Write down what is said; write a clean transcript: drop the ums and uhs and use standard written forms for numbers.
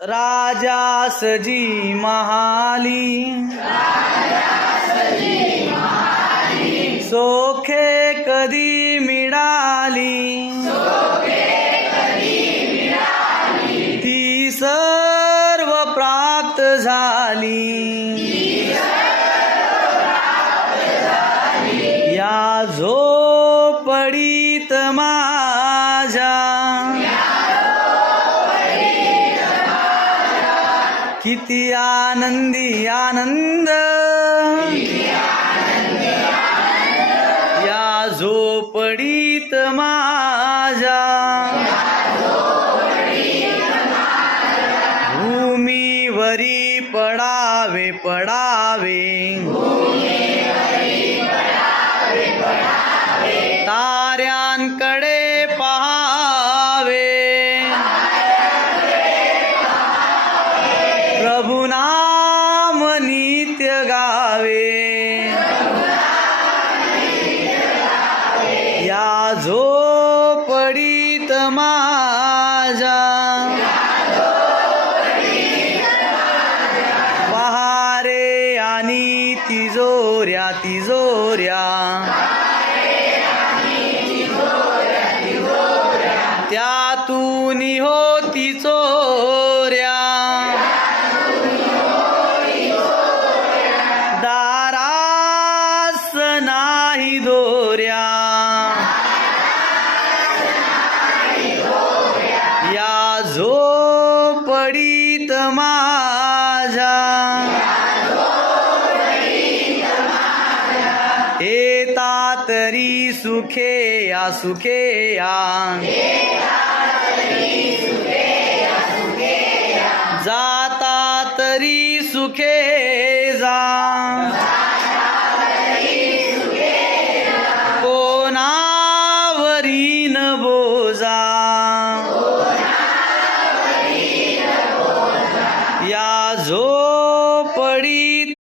राजासजी महाली सोखे कधी मिळाली ती सर्व प्राप्त झाली या झोपडीत माझ्या किती आनंदी आनंद या झोपडीत माझ्या भूमीवरी पडावे पडावे ताऱ्यांकडे पहावे प्रभु नाम नित्य गावे या झोपडीत माझ्या पहारे आणि तिजोऱ्या तिजोऱ्या त्यातून होती चोऱ्या दारास नाही दोऱ्या या झोपडीत माझ्या येता तरी सुखे या सुखे या जाता तरी सुखे